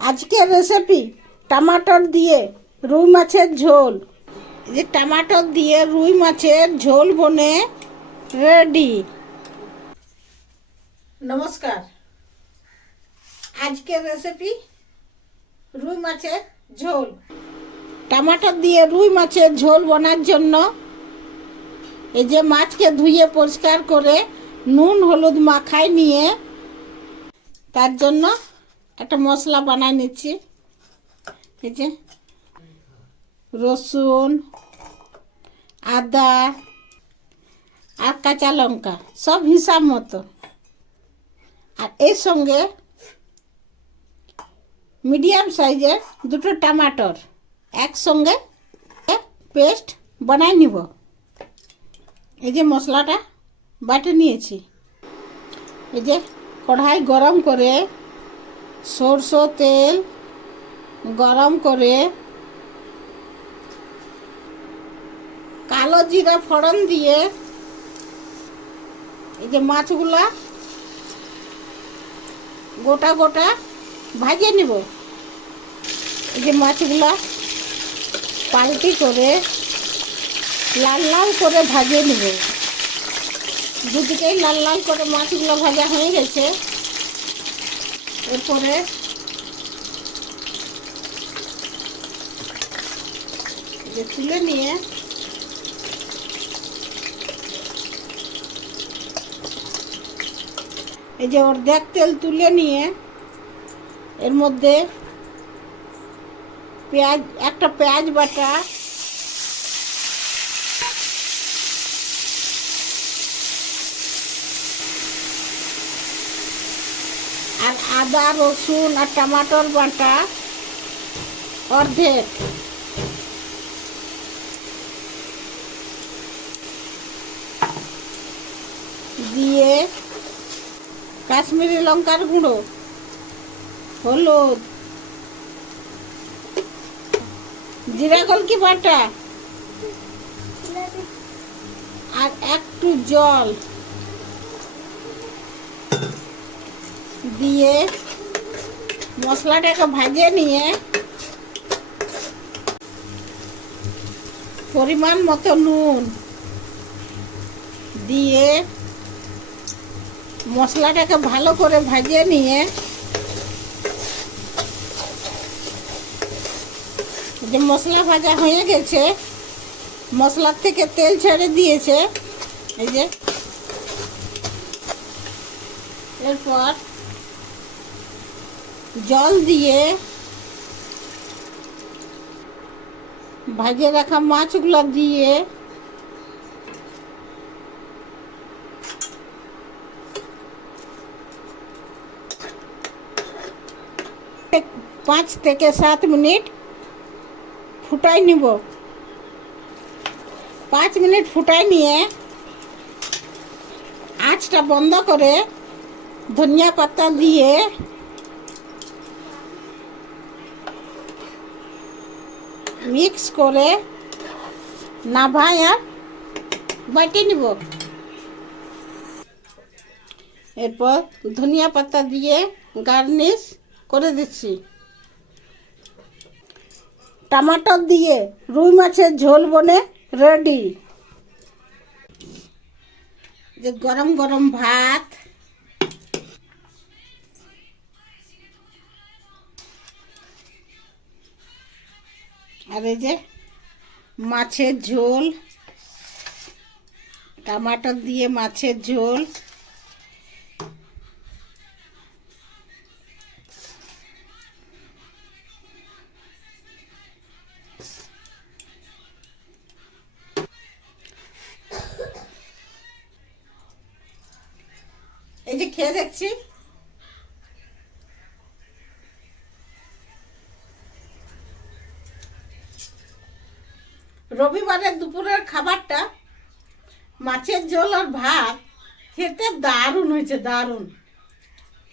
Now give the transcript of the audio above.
আজকের রেসিপি টমাটোর দিয়ে রুই মাছের ঝোল। যে টমাটোর দিয়ে রুই মাছের ঝোল বনে রেডি। নমস্কার, আজকের রেসিপি রুই মাছের ঝোল। টমাটোর দিয়ে রুই মাছের ঝোল বানার জন্য এই যে মাছকে ধুয়ে পরিষ্কার করে নুন হলুদ মাখায় নিয়ে তার জন্য একটা মশলা বানায় নিচ্ছি। এই যে রসুন, আদা আর কাঁচা লঙ্কা সব হিসাব মতো, আর এর সঙ্গে মিডিয়াম সাইজের দুটো টমাটোর একসঙ্গে পেস্ট বানাই নিব। এই যে মশলাটা বাটে নিয়েছি। এই যে কড়াই গরম করে সরষের তেল গরম করে কালো জিরা ফোড়ন দিয়ে এই যে মাছগুলা গোটা গোটা ভাজে নিব। এই যে মাছগুলা পাল্টি করে লাল লাল করে ভাজে নিব। দুদিকেই লাল লাল করে মাছগুলো ভাজা হয়ে গেছে। এরপরে যে তুলে নিয়ে এই যে অর্ধেক তেল তুলে নিয়ে এর মধ্যে একটা পেঁয়াজ বাটা, আর আদা রসুন আর টমাটোর বাটা অর্ধেক দিয়ে কাশ্মীরি লঙ্কার গুঁড়ো, হলুদ, জিরা কলকি বাটা আর একটু জল দিয়ে মশলাটাকে ভাজে নিয়ে পরিমাণ মতো নুন দিয়ে মশলাটাকে ভালো করে ভাজে নিয়ে যে মশলা ভাজা হয়ে গেছে, মশলার থেকে তেল ছেড়ে দিয়েছে। এই যে এরপর জল দিয়ে ভাজে রাখা মাছগুলো দিয়ে পাঁচ থেকে 7 মিনিট ফুটাই নিব। 5 মিনিট ফুটাই নিয়ে আঁচটা বন্ধ করে ধনিয়া পাতা দিয়ে মিক্স করে নাভাই আর বাটি নিব। এরপর ধনিয়া পাতা দিয়ে গার্নিশ করে দিচ্ছি। টমাটোর দিয়ে রুই মাছের ঝোল বনে রেডি। যে গরম গরম ভাত, আর এই যে মাছের ঝোল, টমাটো দিয়ে মাছের ঝোল। এই যে খেয়ে দেখছি। রবিবারের দুপুরের খাবারটা মাছের ঝোল আর ভাত খেতে দারুণ হয়েছে, দারুণ।